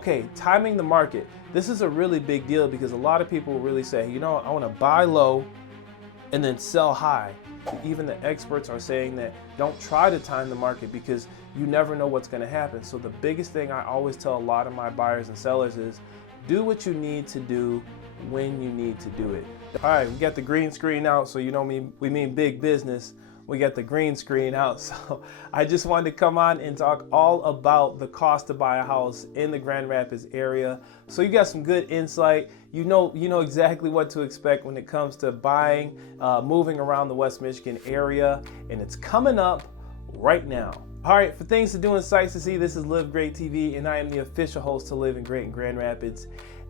Okay, timing the market. This is a really big deal because a lot of people really say, you know, I want to buy low and then sell high. Even the experts are saying that don't try to time the market because you never know what's going to happen. So the biggest thing I always tell a lot of my buyers and sellers is do what you need to do when you need to do it. All right, we got the green screen out, so you know we mean big business. We got the green screen out, so I just wanted to come on and talk all about the cost to buy a house in the Grand Rapids area. So you got some good insight. You know exactly what to expect when it comes to buying, moving around the West Michigan area, and it's coming up right now. All right, for things to do and sights to see, this is Live Great TV, and I am the official host to Living Great in Grand Rapids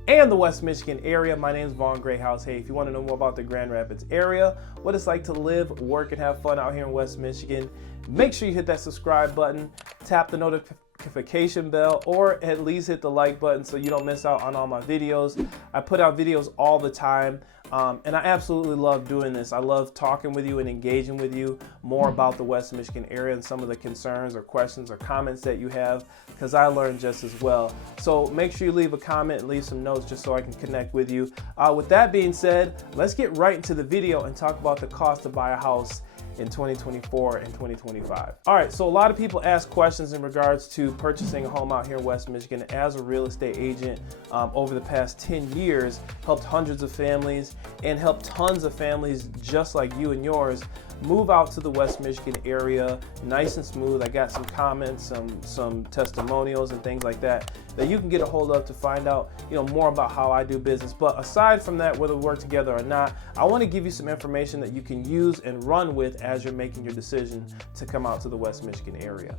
and the West Michigan area. My name is Vaughn Greathouse. Hey, if you want to know more about the Grand Rapids area, what it's like to live, work, and have fun out here in West Michigan, make sure you hit that subscribe button, tap the notification bell, or at least hit the like button so you don't miss out on all my videos. I put out videos all the time, and I absolutely love doing this. I love talking with you and engaging with you more about the West Michigan area and some of the concerns or questions or comments that you have, because I learn just as well. So make sure you leave a comment and leave some notes just so I can connect with you. With that being said, let's get right into the video and talk about the cost to buy a house in 2024 and 2025. All right, so a lot of people ask questions in regards to purchasing a home out here in West Michigan. As a real estate agent, over the past 10 years, helped hundreds of families and helped tons of families just like you and yours move out to the West Michigan area nice and smooth. I got some comments, some testimonials and things like that you can get a hold of to find out more about how I do business. But aside from that, whether we work together or not, I want to give you some information that you can use and run with as you're making your decision to come out to the West Michigan area.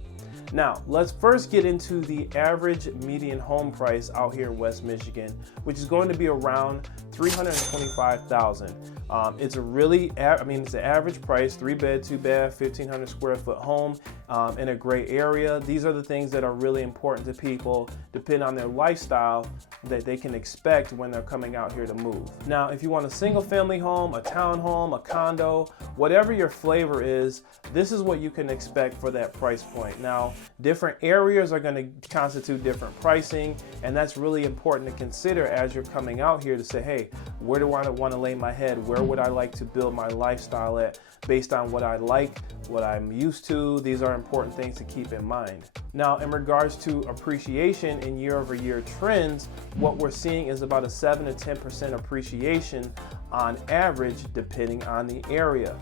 Now, let's first get into the average median home price out here in West Michigan, which is going to be around $325,000. It's a really, it's an average price, 3-bed, 2-bath, 1,500 square foot home in a great area. These are the things that are really important to people, depending on their lifestyle, that they can expect when they're coming out here to move. Now, if you want a single family home, a townhome, a condo, whatever your flavor is, this is what you can expect for that price point. Now, different areas are going to constitute different pricing, and that's really important to consider as you're coming out here to say, hey, where do I want to lay my head? Where would I like to build my lifestyle at based on what I like, what I'm used to? These are important things to keep in mind. Now, in regards to appreciation in year-over-year trends, what we're seeing is about a 7 to 10% appreciation on average, depending on the area.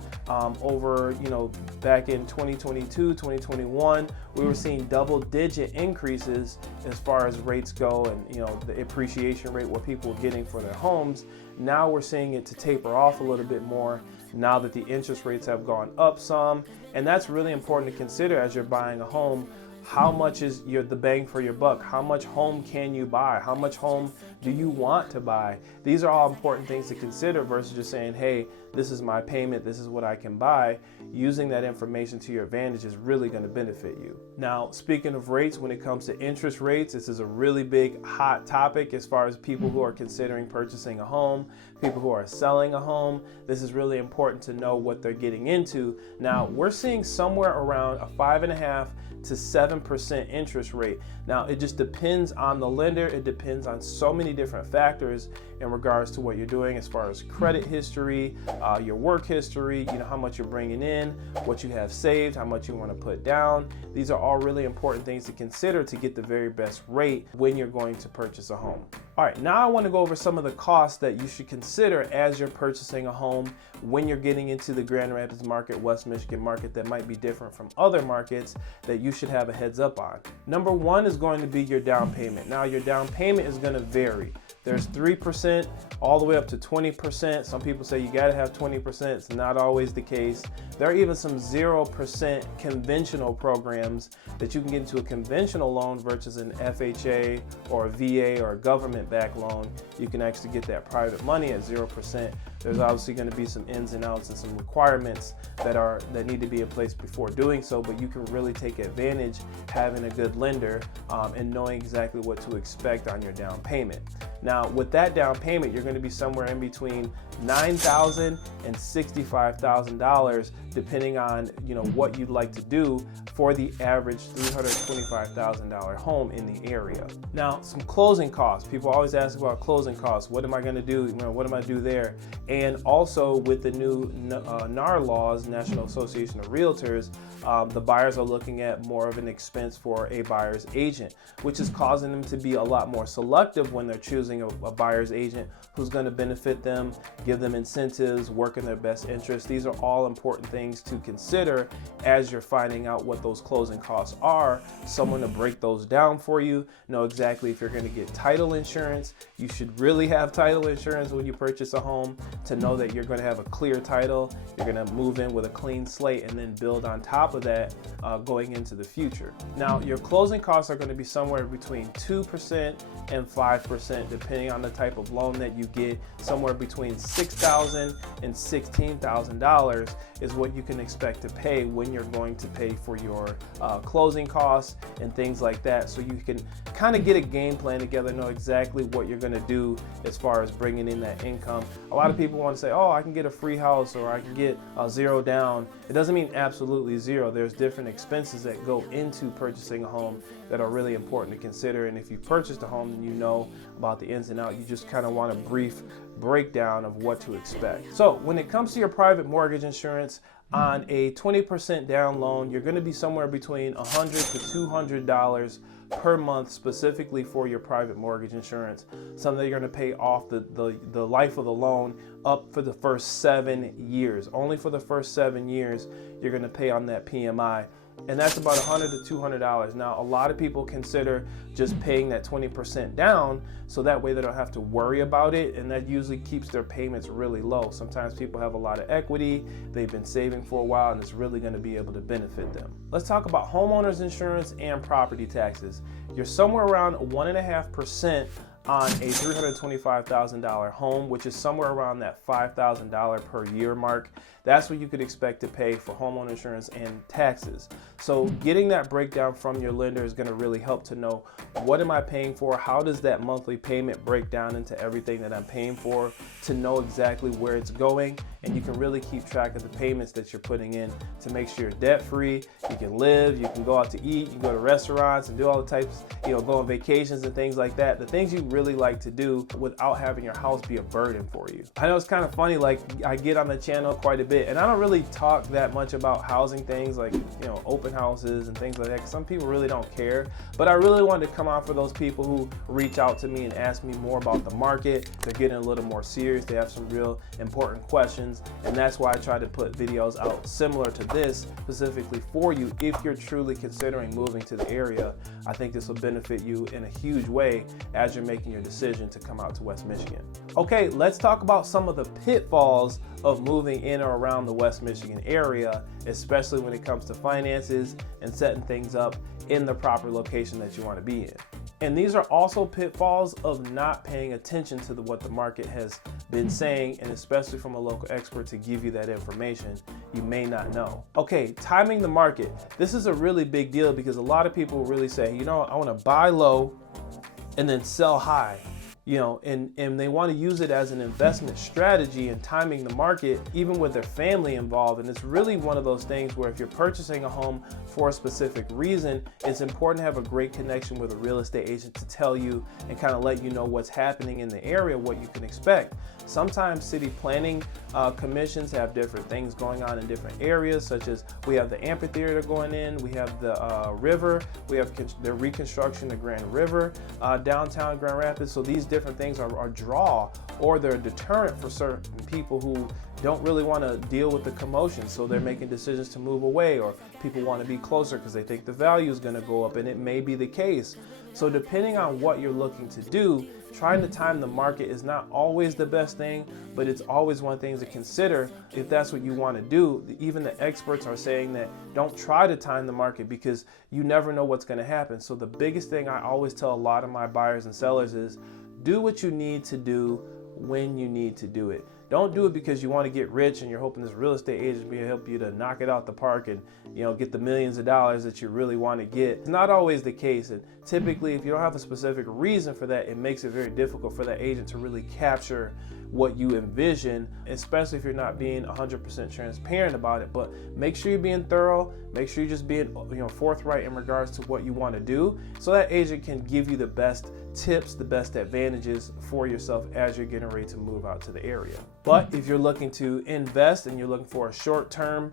Back in 2022, 2021, we were seeing double-digit increases as far as rates go, and the appreciation rate, what people were getting for their homes. Now we're seeing it to taper off a little bit more now that the interest rates have gone up some, and that's really important to consider as you're buying a home. How much is the bang for your buck? How much home can you buy? How much home do you want to buy? These are all important things to consider versus just saying, hey, this is my payment, this is what I can buy. Using that information to your advantage is really going to benefit you. Now, speaking of rates, when it comes to interest rates, this is a really big hot topic as far as people who are considering purchasing a home, people who are selling a home. This is really important to know what they're getting into. Now, we're seeing somewhere around a 5.5% to 7% interest rate. Now, it just depends on the lender. It depends on so many different factors in regards to what you're doing as far as credit history, your work history, how much you're bringing in, what you have saved, how much you want to put down. These are all really important things to consider to get the very best rate when you're going to purchase a home. All right, now I want to go over some of the costs that you should consider as you're purchasing a home when you're getting into the Grand Rapids market, West Michigan market, that might be different from other markets that you should have a heads up on. Number one is going to be your down payment. Now, your down payment is going to vary. There's 3% all the way up to 20%. Some people say you got to have 20%. It's not always the case. There are even some 0% conventional programs that you can get into a conventional loan versus an FHA or a VA or a government-backed loan. You can actually get that private money at 0%. There's obviously going to be some ins and outs and some requirements that need to be in place before doing so, but you can really take advantage having a good lender and knowing exactly what to expect on your down payment. Now, with that down payment, you're going to be somewhere in between $9,000 and $65,000, depending on what you'd like to do for the average $325,000 home in the area. Now, some closing costs. People always ask about closing costs. What am I going to do? What am I do there? And also with the new NAR laws, National Association of Realtors, the buyers are looking at more of an expense for a buyer's agent, which is causing them to be a lot more selective when they're choosing a buyer's agent who's going to benefit them, give them incentives, work in their best interest. These are all important things to consider as you're finding out what those closing costs are. Someone to break those down for you, know exactly if you're going to get title insurance. You should really have title insurance when you purchase a home to know that you're going to have a clear title. You're going to move in with a clean slate and then build on top of that going into the future. Now, your closing costs are going to be somewhere between 2% and 5%, depending on the type of loan that you get. Somewhere between $6,000 and $16,000 is what you can expect to pay when you're going to pay for your closing costs and things like that. So you can kind of get a game plan together, know exactly what you're going to do as far as bringing in that income. A lot of people want to say, oh, I can get a free house or I can get a zero down. It doesn't mean absolutely zero. There's different expenses that go into purchasing a home that are really important to consider. And if you purchased a home and you know about the ins and outs, you just kind of want a brief breakdown of what to expect. So when it comes to your private mortgage insurance, on a 20% down loan, you're going to be somewhere between $100 to $200 per month, specifically for your private mortgage insurance. Something you're going to pay off the life of the loan up for the first 7 years. Only for the first 7 years, you're going to pay on that PMI. And that's about $100 to $200. Now, a lot of people consider just paying that 20% down so that way they don't have to worry about it, and that usually keeps their payments really low. Sometimes people have a lot of equity, they've been saving for a while, and it's really going to be able to benefit them. Let's talk about homeowners insurance and property taxes. You're somewhere around 1.5% on a $325,000 home, which is somewhere around that $5,000 per year mark. That's what you could expect to pay for homeowner insurance and taxes. So getting that breakdown from your lender is going to really help to know, what am I paying for? How does that monthly payment break down into everything that I'm paying for, to know exactly where it's going. And you can really keep track of the payments that you're putting in to make sure you're debt free. You can live, you can go out to eat, you can go to restaurants and do all the types, go on vacations and things like that. The things you really like to do without having your house be a burden for you. I know it's kind of funny, like I get on the channel quite a bit and I don't really talk that much about housing things like, open houses and things like that, because some people really don't care. But I really wanted to come on for those people who reach out to me and ask me more about the market. They're getting a little more serious. They have some real important questions. And that's why I try to put videos out similar to this specifically for you. If you're truly considering moving to the area, I think this will benefit you in a huge way as you're making your decision to come out to West Michigan. Okay, let's talk about some of the pitfalls of moving in or around the West Michigan area, especially when it comes to finances and setting things up in the proper location that you want to be in. And these are also pitfalls of not paying attention to what the market has been saying, and especially from a local expert to give you that information you may not know. Okay, timing the market. This is a really big deal because a lot of people really say, I want to buy low and then sell high. And they want to use it as an investment strategy and timing the market, even with their family involved. And it's really one of those things where if you're purchasing a home for a specific reason, it's important to have a great connection with a real estate agent to tell you and kind of let you know what's happening in the area, what you can expect. Sometimes city planning commissions have different things going on in different areas, such as we have the amphitheater going in, we have the river, we have the reconstruction of Grand River, downtown Grand Rapids. So these different things are a draw, or they're a deterrent for certain people who don't really want to deal with the commotion, so they're making decisions to move away, or people want to be closer because they think the value is going to go up, and it may be the case. So depending on what you're looking to do, trying to time the market is not always the best thing, but it's always one thing to consider if that's what you want to do. Even the experts are saying that don't try to time the market because you never know what's going to happen. So the biggest thing I always tell a lot of my buyers and sellers is do what you need to do when you need to do it. Don't do it because you want to get rich and you're hoping this real estate agent will help you to knock it out the park and, you know, get the millions of dollars that you really want to get. It's not always the case. And typically, if you don't have a specific reason for that, it makes it very difficult for that agent to really capture what you envision, especially if you're not being 100% transparent about it. But make sure you're being thorough. Make sure you're just being, forthright in regards to what you want to do, so that agent can give you the best tips, the best advantages for yourself as you're getting ready to move out to the area. But if you're looking to invest and you're looking for a short-term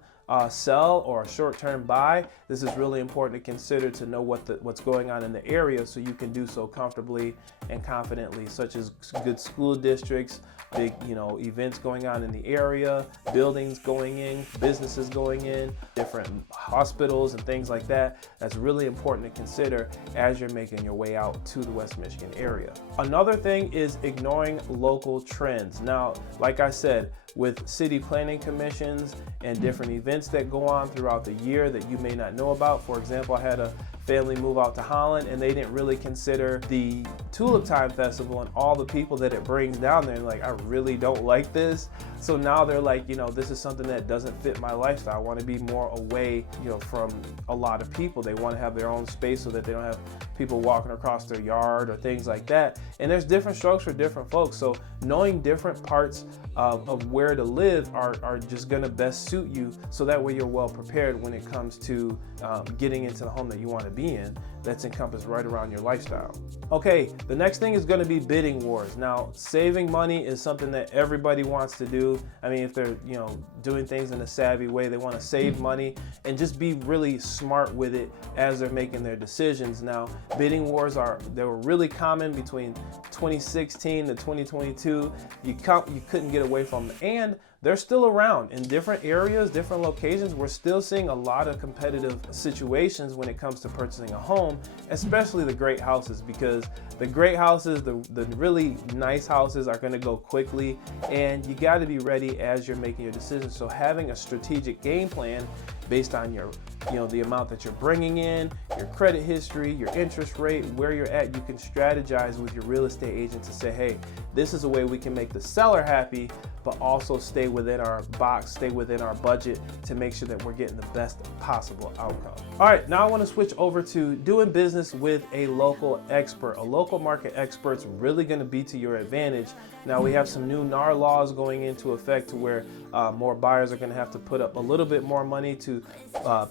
sell or a short-term buy, this is really important to consider to know what's going on in the area, so you can do so comfortably and confidently, such as good school districts, big events going on in the area, buildings going in, businesses going in, different hospitals and things like that. That's really important to consider as you're making your way out to the West Michigan area. Another thing is ignoring local trends. Now, like I said, with city planning commissions and different events that go on throughout the year that you may not know about. For example, I had a family move out to Holland and they didn't really consider the Tulip Time Festival and all the people that it brings down there. And like, I really don't like this. So now they're like, this is something that doesn't fit my lifestyle. I want to be more away, from a lot of people. They want to have their own space so that they don't have people walking across their yard or things like that. And there's different strokes for different folks. So knowing different parts of where to live are just going to best suit you, so that way you're well prepared when it comes to getting into the home that you want to be in, that's encompassed right around your lifestyle. Okay, the next thing is going to be bidding wars. Now, saving money is something that everybody wants to do. I mean, if they're doing things in a savvy way, they want to save money and just be really smart with it as they're making their decisions. Now, bidding wars they were really common between 2016 to 2022. You couldn't get away from them, and they're still around in different areas, different locations. We're still seeing a lot of competitive situations when it comes to purchasing a home, especially the great houses, because the great houses, the really nice houses are going to go quickly, and you got to be ready as you're making your decisions. So having a strategic game plan based on your the amount that you're bringing in, your credit history, your interest rate, where you're at, you can strategize with your real estate agent to say, hey, this is a way we can make the seller happy, but also stay within our box, stay within our budget to make sure that we're getting the best possible outcome. All right, now I want to switch over to doing business with a local expert. A local market expert's really going to be to your advantage. Now, we have some new NAR laws going into effect to where more buyers are going to have to put up a little bit more money to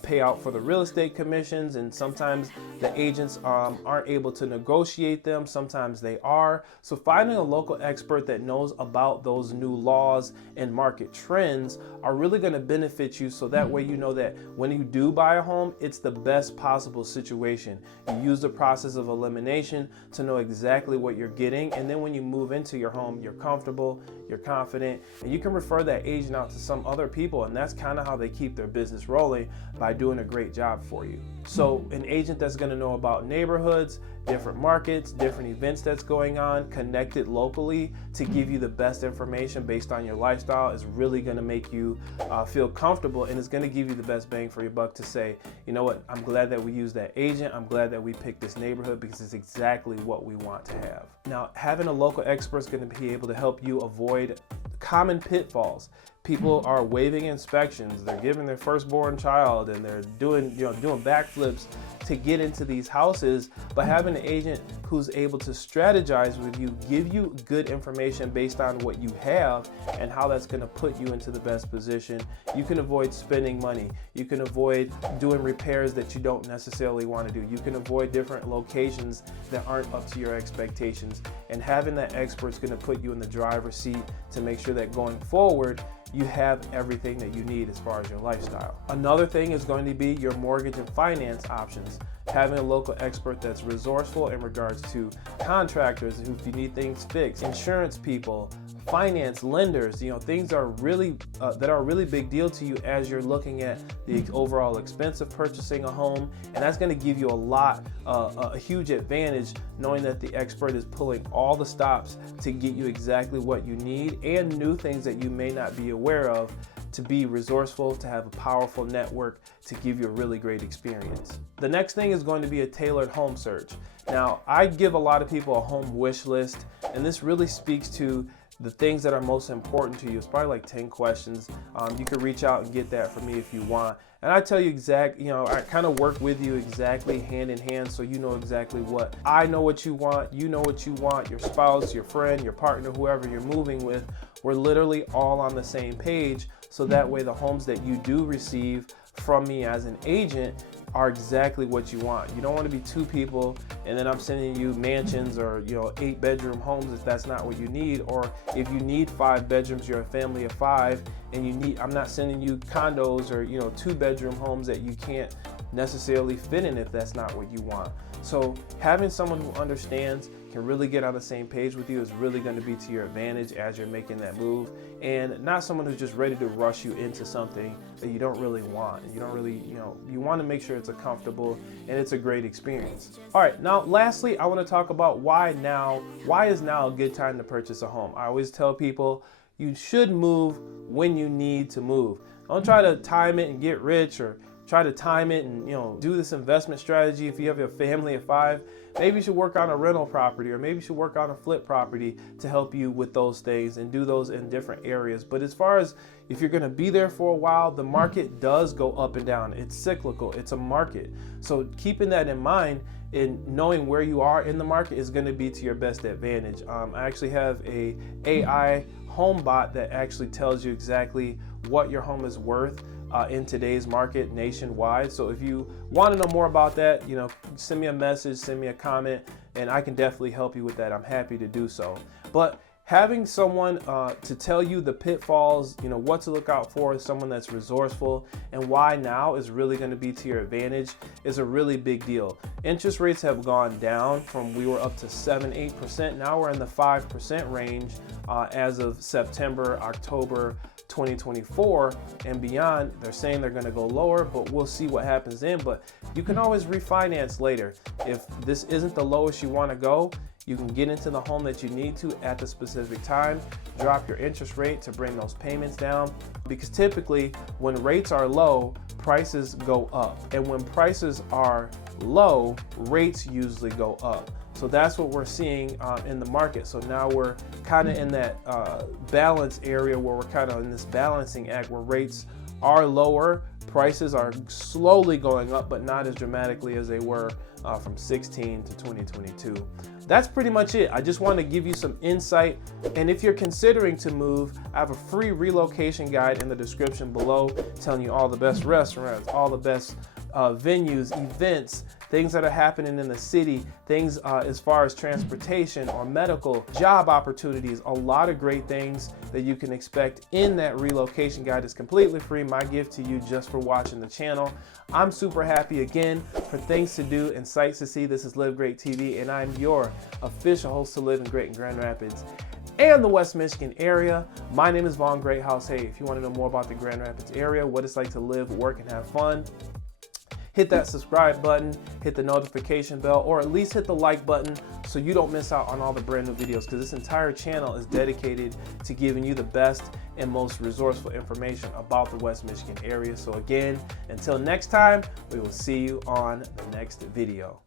pay out for the real estate commissions, and sometimes the agents aren't able to negotiate them. Sometimes they are. So finding a local expert that knows about those new laws and market trends are really going to benefit you, so that way you know that when you do buy a home, it's the best possible situation. You use the process of elimination to know exactly what you're getting, and then when you move into your home, you're comfortable, you're confident, and you can refer that agent out to some other people, and that's kind of how they keep their business rolling, by doing a great job for you. So an agent that's going to know about neighborhoods, different markets, different events that's going on, connected locally to give you the best information based on your lifestyle is really going to make you feel comfortable, and it's going to give you the best bang for your buck to say, you know what, I'm glad that we used that agent. I'm glad that we picked this neighborhood because it's exactly what we want to have. Now, having a local expert is going to be able to help you avoid common pitfalls. People are waiving inspections, they're giving their firstborn child, and they're doing backflips to get into these houses. But having an agent who's able to strategize with you, give you good information based on what you have and how that's going to put you into the best position, you can avoid spending money. You can avoid doing repairs that you don't necessarily want to do. You can avoid different locations that aren't up to your expectations. And having that expert's going to put you in the driver's seat to make sure that going forward, you have everything that you need as far as your lifestyle. Another thing is going to be your mortgage and finance options. Having a local expert that's resourceful in regards to contractors who, if you need things fixed, insurance people, finance lenders, things are really that are a really big deal to you as you're looking at the overall expense of purchasing a home, and that's going to give you a huge advantage knowing that the expert is pulling all the stops to get you exactly what you need and new things that you may not be aware of, to be resourceful, to have a powerful network to give you a really great experience. The next thing is going to be a tailored home search. Now, I give a lot of people a home wish list, and this really speaks to the things that are most important to you. It's probably like 10 questions. You can reach out and get that from me if you want. And I tell you I kind of work with you exactly hand in hand, so you know exactly what I know what you want, you know what you want, your spouse, your friend, your partner, whoever you're moving with. We're literally all on the same page, so that way the homes that you do receive from me as an agent are exactly what you want. You don't want to be two people and then I'm sending you mansions or 8-bedroom homes if that's not what you need, or if you need 5 bedrooms, you're a family of 5 and I'm not sending you condos or 2-bedroom homes that you can't necessarily fit in if that's not what you want. So having someone who understands, can really get on the same page with you is really going to be to your advantage as you're making that move, and not someone who's just ready to rush you into something that you don't really want. You don't really, you want to make sure it's a comfortable and it's a great experience. All right, now lastly, I want to talk about why is now a good time to purchase a home. I always tell people you should move when you need to move. Don't try to time it and get rich, or try to time it and do this investment strategy. If you have a family of 5, maybe you should work on a rental property, or maybe you should work on a flip property to help you with those things and do those in different areas. But as far as if you're going to be there for a while, the market does go up and down. It's cyclical. It's a market. So keeping that in mind and knowing where you are in the market is going to be to your best advantage. I actually have a AI home bot that actually tells you exactly what your home is worth in today's market nationwide. So if you want to know more about that, send me a message, send me a comment, and I can definitely help you with that. I'm happy to do so. But having someone to tell you the pitfalls, what to look out for, someone that's resourceful, and why now is really going to be to your advantage is a really big deal. Interest rates have gone down from, we were up to 7-8%. Now we're in the 5% range as of September, October 2024 and beyond. They're saying they're going to go lower, but we'll see what happens then. But you can always refinance later. If this isn't the lowest you want to go, you can get into the home that you need to at the specific time, drop your interest rate to bring those payments down, because typically when rates are low, prices go up, and when prices are low, rates usually go up. So that's what we're seeing in the market. So now we're kind of in that balance area where we're kind of in this balancing act where rates are lower, prices are slowly going up, but not as dramatically as they were from 16 to 2022. That's pretty much it. I just want to give you some insight. And if you're considering to move, I have a free relocation guide in the description below telling you all the best restaurants, all the best venues, events, things that are happening in the city, things as far as transportation or medical, job opportunities, a lot of great things that you can expect in that relocation guide. Is completely free, my gift to you just for watching the channel. I'm super happy again for things to do and sights to see. This is Live Great TV, and I'm your official host to Living Great in Grand Rapids and the West Michigan area. My name is Vaughn Greathouse. Hey, if you want to know more about the Grand Rapids area, what it's like to live, work, and have fun, hit that subscribe button, hit the notification bell, or at least hit the like button so you don't miss out on all the brand new videos, because this entire channel is dedicated to giving you the best and most resourceful information about the West Michigan area. So again, until next time, we will see you on the next video.